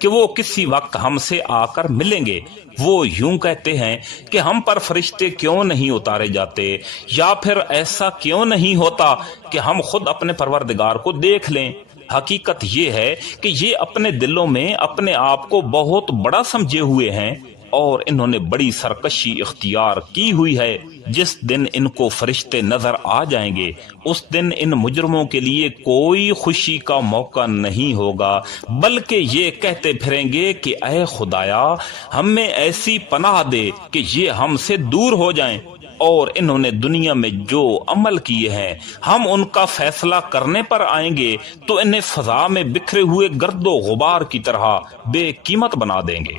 کہ وہ کسی وقت ہم سے آ کر ملیں گے، وہ یوں کہتے ہیں کہ ہم پر فرشتے کیوں نہیں اتارے جاتے، یا پھر ایسا کیوں نہیں ہوتا کہ ہم خود اپنے پروردگار کو دیکھ لیں۔ حقیقت یہ ہے کہ یہ اپنے دلوں میں اپنے آپ کو بہت بڑا سمجھے ہوئے ہیں اور انہوں نے بڑی سرکشی اختیار کی ہوئی ہے۔ جس دن ان کو فرشتے نظر آ جائیں گے اس دن ان مجرموں کے لیے کوئی خوشی کا موقع نہیں ہوگا، بلکہ یہ کہتے پھریں گے کہ اے خدایا ہمیں ایسی پناہ دے کہ یہ ہم سے دور ہو جائیں، اور انہوں نے دنیا میں جو عمل کیے ہیں ہم ان کا فیصلہ کرنے پر آئیں گے تو انہیں فضا میں بکھرے ہوئے گرد و غبار کی طرح بے قیمت بنا دیں گے۔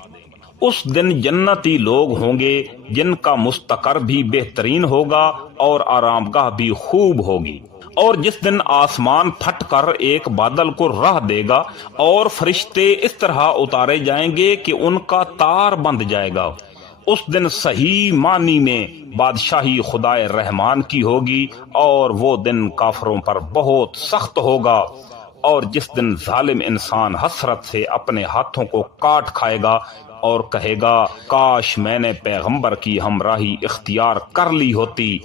اس دن جنتی لوگ ہوں گے جن کا مستقر بھی بہترین ہوگا اور آرام گاہ بھی خوب ہوگی، اور جس دن آسمان پھٹ کر ایک بادل کو راہ دے گا اور فرشتے اس طرح اتارے جائیں گے کہ ان کا تار بند جائے گا، اس دن صحیح معنی میں بادشاہی خدائے رحمان کی ہوگی، اور وہ دن کافروں پر بہت سخت ہوگا۔ اور جس دن ظالم انسان حسرت سے اپنے ہاتھوں کو کاٹ کھائے گا اور کہے گا کاش میں نے پیغمبر کی ہمراہی اختیار کر لی ہوتی،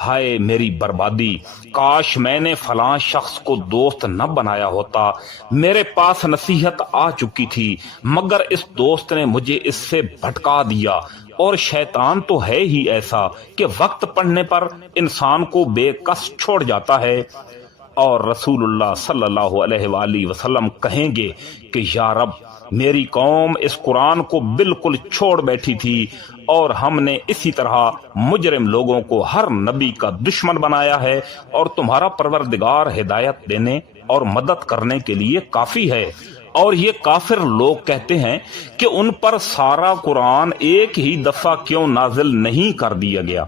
ہائے میری بربادی، کاش میں نے فلاں شخص کو دوست نہ بنایا ہوتا، میرے پاس نصیحت آ چکی تھی مگر اس دوست نے مجھے اس سے بھٹکا دیا۔ اور شیطان تو ہے ہی ایسا کہ وقت پڑنے پر انسان کو بے کس چھوڑ جاتا ہے۔ اور رسول اللہ صلی اللہ علیہ وآلہ وسلم کہیں گے کہ یا رب میری قوم اس قرآن کو بالکل چھوڑ بیٹھی تھی اور ہم نے اسی طرح مجرم لوگوں کو ہر نبی کا دشمن بنایا ہے، اور تمہارا پروردگار ہدایت دینے اور مدد کرنے کے لیے کافی ہے۔ اور یہ کافر لوگ کہتے ہیں کہ ان پر سارا قرآن ایک ہی دفعہ کیوں نازل نہیں کر دیا گیا؟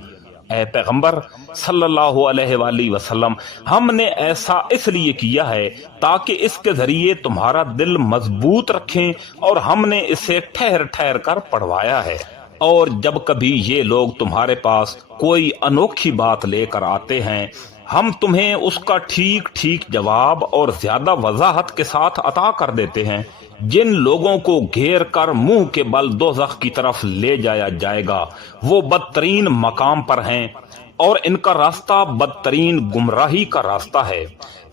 اے پیغمبر صلی اللہ علیہ وآلہ وسلم، ہم نے ایسا اس لیے کیا ہے تاکہ اس کے ذریعے تمہارا دل مضبوط رکھیں، اور ہم نے اسے ٹھہر ٹھہر کر پڑھوایا ہے۔ اور جب کبھی یہ لوگ تمہارے پاس کوئی انوکھی بات لے کر آتے ہیں ہم تمہیں اس کا ٹھیک ٹھیک جواب اور زیادہ وضاحت کے ساتھ عطا کر دیتے ہیں۔ جن لوگوں کو گھیر کر منہ کے بل دوزخ کی طرف لے جایا جائے گا وہ بدترین مقام پر ہیں، اور ان کا راستہ بدترین گمراہی کا راستہ ہے۔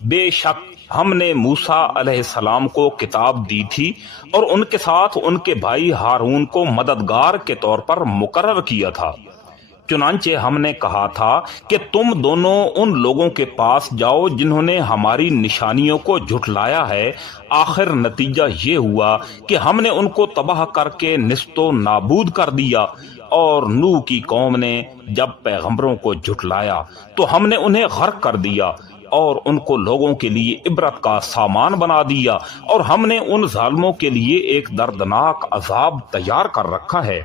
بے شک ہم نے موسیٰ علیہ السلام کو کتاب دی تھی اور ان کے ساتھ ان کے بھائی ہارون کو مددگار کے طور پر مقرر کیا تھا۔ چنانچہ ہم نے کہا تھا کہ تم دونوں ان لوگوں کے پاس جاؤ جنہوں نے ہماری نشانیوں کو جھٹلایا ہے، آخر نتیجہ یہ ہوا کہ ہم نے ان کو تباہ کر کے نیست و نابود کر دیا۔ اور نوح کی قوم نے جب پیغمبروں کو جھٹلایا تو ہم نے انہیں غرق کر دیا اور ان کو لوگوں کے لیے عبرت کا سامان بنا دیا، اور ہم نے ان ظالموں کے لیے ایک دردناک عذاب تیار کر رکھا ہے۔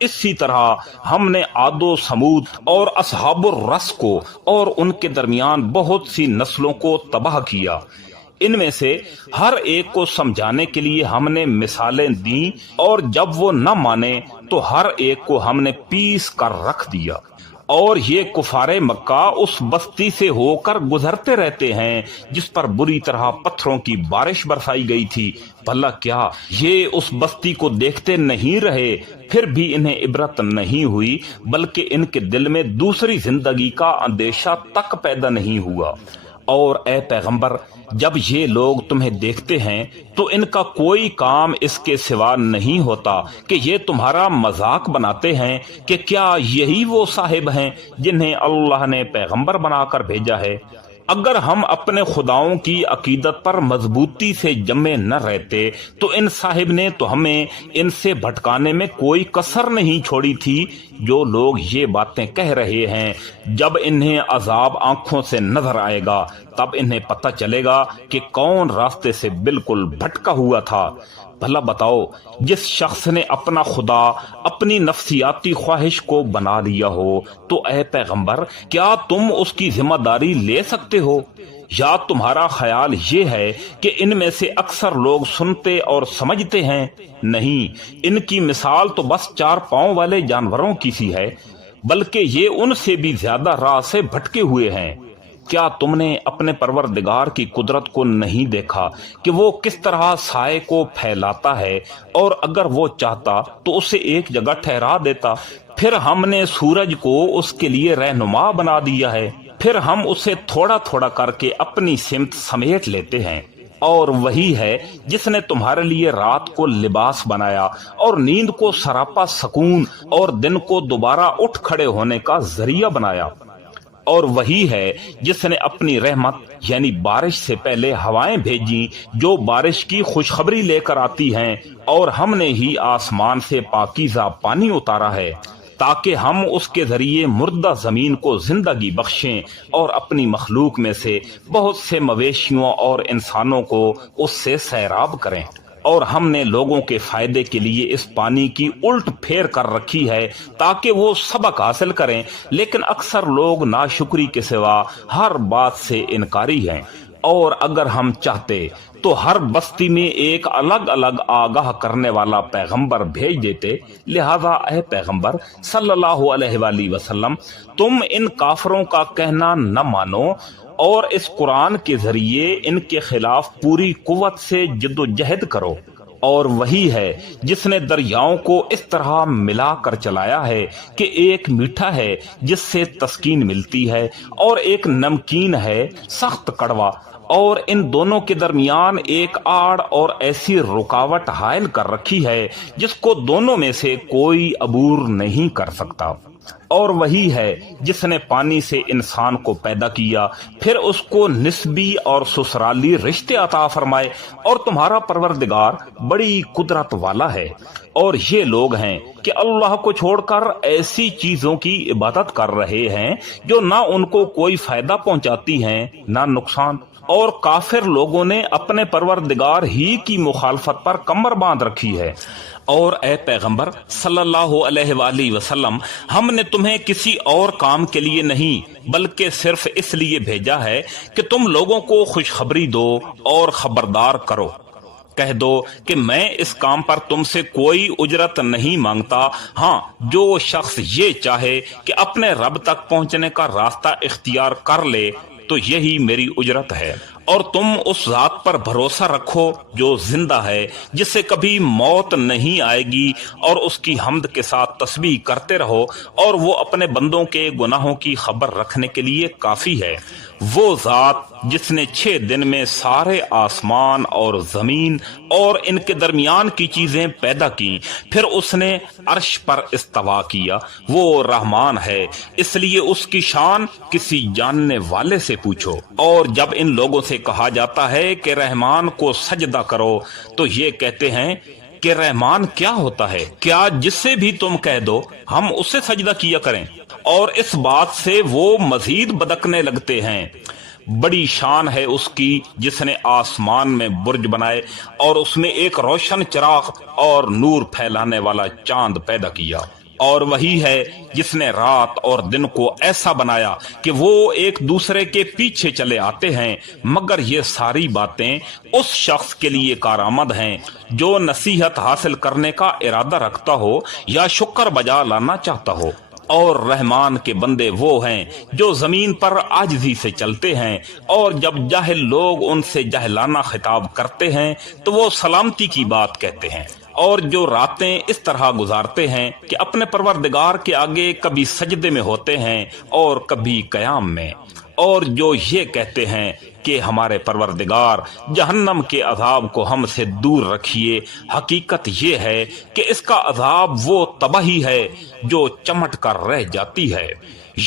اسی طرح ہم نے عاد و سمود اور اصحاب الرس کو اور ان کے درمیان بہت سی نسلوں کو تباہ کیا۔ ان میں سے ہر ایک کو سمجھانے کے لیے ہم نے مثالیں دیں، اور جب وہ نہ مانے تو ہر ایک کو ہم نے پیس کر رکھ دیا۔ اور یہ کفار مکہ اس بستی سے ہو کر گزرتے رہتے ہیں جس پر بری طرح پتھروں کی بارش برسائی گئی تھی، بھلا کیا یہ اس بستی کو دیکھتے نہیں رہے؟ پھر بھی انہیں عبرت نہیں ہوئی، بلکہ ان کے دل میں دوسری زندگی کا اندیشہ تک پیدا نہیں ہوا۔ اور اے پیغمبر جب یہ لوگ تمہیں دیکھتے ہیں تو ان کا کوئی کام اس کے سوا نہیں ہوتا کہ یہ تمہارا مذاق بناتے ہیں کہ کیا یہی وہ صاحب ہیں جنہیں اللہ نے پیغمبر بنا کر بھیجا ہے۔ اگر ہم اپنے خداؤں کی عقیدت پر مضبوطی سے جمے نہ رہتے تو ان صاحب نے تو ہمیں ان سے بھٹکانے میں کوئی کسر نہیں چھوڑی تھی۔ جو لوگ یہ باتیں کہہ رہے ہیں جب انہیں عذاب آنکھوں سے نظر آئے گا تب انہیں پتہ چلے گا کہ کون راستے سے بالکل بھٹکا ہوا تھا۔ بھلا بتاؤ جس شخص نے اپنا خدا اپنی نفسیاتی خواہش کو بنا لیا ہو تو اے پیغمبر کیا تم اس کی ذمہ داری لے سکتے ہو؟ یا تمہارا خیال یہ ہے کہ ان میں سے اکثر لوگ سنتے اور سمجھتے ہیں؟ نہیں، ان کی مثال تو بس 4 پاؤں والے جانوروں کی سی ہے، بلکہ یہ ان سے بھی زیادہ راہ سے بھٹکے ہوئے ہیں۔ کیا تم نے اپنے پروردگار کی قدرت کو نہیں دیکھا کہ وہ کس طرح سائے کو پھیلاتا ہے، اور اگر وہ چاہتا تو اسے ایک جگہ ٹھہرا دیتا؟ پھر ہم نے سورج کو اس کے لیے رہنما بنا دیا ہے، پھر ہم اسے تھوڑا تھوڑا کر کے اپنی سمت سمیٹ لیتے ہیں۔ اور وہی ہے جس نے تمہارے لیے رات کو لباس بنایا اور نیند کو سراپا سکون اور دن کو دوبارہ اٹھ کھڑے ہونے کا ذریعہ بنایا۔ اور وہی ہے جس نے اپنی رحمت یعنی بارش سے پہلے ہوائیں بھیجی جو بارش کی خوشخبری لے کر آتی ہیں، اور ہم نے ہی آسمان سے پاکیزہ پانی اتارا ہے تاکہ ہم اس کے ذریعے مردہ زمین کو زندگی بخشیں اور اپنی مخلوق میں سے بہت سے مویشیوں اور انسانوں کو اس سے سیراب کریں۔ اور ہم نے لوگوں کے فائدے کے لیے اس پانی کی الٹ پھیر کر رکھی ہے تاکہ وہ سبق حاصل کریں، لیکن اکثر لوگ ناشکری کے سوا ہر بات سے انکاری ہیں۔ اور اگر ہم چاہتے تو ہر بستی میں ایک الگ الگ آگاہ کرنے والا پیغمبر بھیج دیتے، لہذا اے پیغمبر صلی اللہ علیہ وآلہ وسلم، تم ان کافروں کا کہنا نہ مانو اور اس قرآن کے ذریعے ان کے خلاف پوری قوت سے جد و جہد کرو۔ اور وہی ہے جس نے دریاؤں کو اس طرح ملا کر چلایا ہے کہ ایک میٹھا ہے جس سے تسکین ملتی ہے اور ایک نمکین ہے سخت کڑوا، اور ان دونوں کے درمیان ایک آڑ اور ایسی رکاوٹ حائل کر رکھی ہے جس کو دونوں میں سے کوئی عبور نہیں کر سکتا۔ اور وہی ہے جس نے پانی سے انسان کو پیدا کیا، پھر اس کو نسبی اور سسرالی رشتے عطا فرمائے، اور تمہارا پروردگار بڑی قدرت والا ہے۔ اور یہ لوگ ہیں کہ اللہ کو چھوڑ کر ایسی چیزوں کی عبادت کر رہے ہیں جو نہ ان کو کوئی فائدہ پہنچاتی ہیں نہ نقصان، اور کافر لوگوں نے اپنے پروردگار ہی کی مخالفت پر کمر باندھ رکھی ہے۔ اور اے پیغمبر صلی اللہ علیہ وآلہ وسلم، ہم نے تمہیں کسی اور کام کے لیے نہیں بلکہ صرف اس لیے بھیجا ہے کہ تم لوگوں کو خوشخبری دو اور خبردار کرو۔ کہہ دو کہ میں اس کام پر تم سے کوئی اجرت نہیں مانگتا، ہاں جو شخص یہ چاہے کہ اپنے رب تک پہنچنے کا راستہ اختیار کر لے تو یہی میری اجرت ہے۔ اور تم اس ذات پر بھروسہ رکھو جو زندہ ہے، جس سے کبھی موت نہیں آئے گی، اور اس کی حمد کے ساتھ تسبیح کرتے رہو، اور وہ اپنے بندوں کے گناہوں کی خبر رکھنے کے لیے کافی ہے۔ وہ ذات جس نے 6 دن میں سارے آسمان اور زمین اور ان کے درمیان کی چیزیں پیدا کی، پھر اس نے عرش پر استوا کیا، وہ رحمان ہے، اس لیے اس کی شان کسی جاننے والے سے پوچھو۔ اور جب ان لوگوں سے کہا جاتا ہے کہ رحمان کو سجدہ کرو تو یہ کہتے ہیں کہ رحمان کیا ہوتا ہے؟ کیا جس سے بھی تم کہہ دو ہم اسے سجدہ کیا کریں؟ اور اس بات سے وہ مزید بدکنے لگتے ہیں۔ بڑی شان ہے اس کی جس نے آسمان میں برج بنائے اور اس میں ایک روشن چراغ اور نور پھیلانے والا چاند پیدا کیا۔ اور وہی ہے جس نے رات اور دن کو ایسا بنایا کہ وہ ایک دوسرے کے پیچھے چلے آتے ہیں، مگر یہ ساری باتیں اس شخص کے لیے کارآمد ہیں جو نصیحت حاصل کرنے کا ارادہ رکھتا ہو یا شکر بجا لانا چاہتا ہو۔ اور رحمان کے بندے وہ ہیں جو زمین پر عاجزی سے چلتے ہیں، اور جب جاہل لوگ ان سے جاہلانہ خطاب کرتے ہیں تو وہ سلامتی کی بات کہتے ہیں۔ اور جو راتیں اس طرح گزارتے ہیں کہ اپنے پروردگار کے آگے کبھی سجدے میں ہوتے ہیں اور کبھی قیام میں، اور جو یہ کہتے ہیں کہ ہمارے پروردگار جہنم کے عذاب کو ہم سے دور رکھیے، حقیقت یہ ہے کہ اس کا عذاب وہ تباہی ہے جو چمٹ کر رہ جاتی ہے۔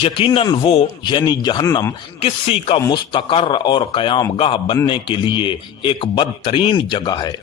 یقیناً وہ یعنی جہنم کسی کا مستقر اور قیام گاہ بننے کے لیے ایک بدترین جگہ ہے۔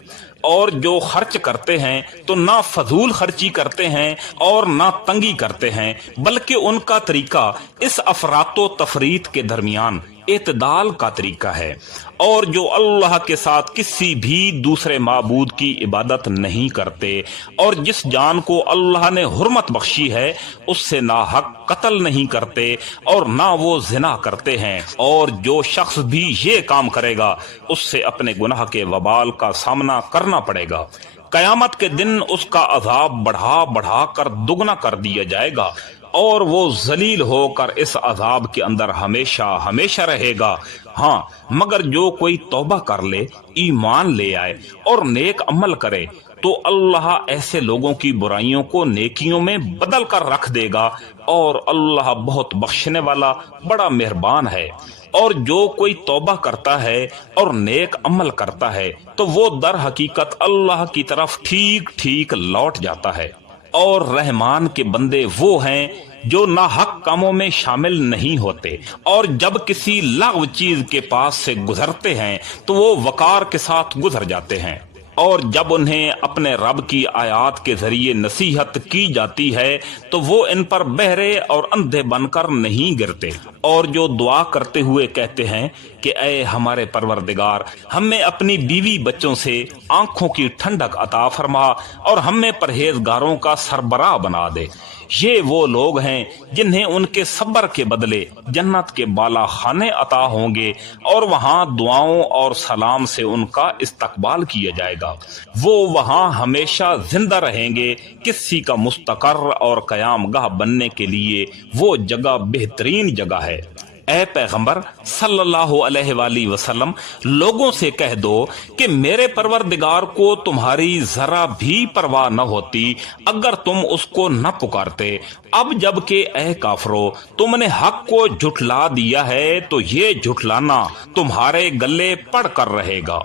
اور جو خرچ کرتے ہیں تو نہ فضول خرچی کرتے ہیں اور نہ تنگی کرتے ہیں، بلکہ ان کا طریقہ اس افراط و تفریط کے درمیان اعتدال کا طریقہ ہے۔ اور جو اللہ کے ساتھ کسی بھی دوسرے معبود کی عبادت نہیں کرتے، اور جس جان کو اللہ نے حرمت بخشی ہے اس سے ناحق قتل نہیں کرتے، اور نہ وہ زنا کرتے ہیں، اور جو شخص بھی یہ کام کرے گا اس سے اپنے گناہ کے وبال کا سامنا کرنا پڑے گا۔ قیامت کے دن اس کا عذاب بڑھا بڑھا کر دگنا کر دیا جائے گا اور وہ ذلیل ہو کر اس عذاب کے اندر ہمیشہ ہمیشہ رہے گا۔ ہاں، مگر جو کوئی توبہ کر لے، ایمان لے آئے اور نیک عمل کرے تو اللہ ایسے لوگوں کی برائیوں کو نیکیوں میں بدل کر رکھ دے گا، اور اللہ بہت بخشنے والا بڑا مہربان ہے۔ اور جو کوئی توبہ کرتا ہے اور نیک عمل کرتا ہے تو وہ در حقیقت اللہ کی طرف ٹھیک ٹھیک لوٹ جاتا ہے۔ اور رحمان کے بندے وہ ہیں جو ناحق کاموں میں شامل نہیں ہوتے، اور جب کسی لغو چیز کے پاس سے گزرتے ہیں تو وہ وقار کے ساتھ گزر جاتے ہیں، اور جب انہیں اپنے رب کی آیات کے ذریعے نصیحت کی جاتی ہے تو وہ ان پر بہرے اور اندھے بن کر نہیں گرتے، اور جو دعا کرتے ہوئے کہتے ہیں کہ اے ہمارے پروردگار، ہمیں اپنی بیوی بچوں سے آنکھوں کی ٹھنڈک عطا فرما اور ہمیں پرہیزگاروں کا سربراہ بنا دے۔ یہ وہ لوگ ہیں جنہیں ان کے صبر کے بدلے جنت کے بالا خانے عطا ہوں گے، اور وہاں دعاؤں اور سلام سے ان کا استقبال کیا جائے گا۔ وہ وہاں ہمیشہ زندہ رہیں گے۔ کسی کا مستقر اور قیام گاہ بننے کے لیے وہ جگہ بہترین جگہ ہے۔ اے پیغمبر صلی اللہ علیہ وآلہ وسلم، لوگوں سے کہہ دو کہ میرے پروردگار کو تمہاری ذرا بھی پرواہ نہ ہوتی اگر تم اس کو نہ پکارتے۔ اب جب کہ اے کافرو تم نے حق کو جھٹلا دیا ہے تو یہ جھٹلانا تمہارے گلے پڑ کر رہے گا۔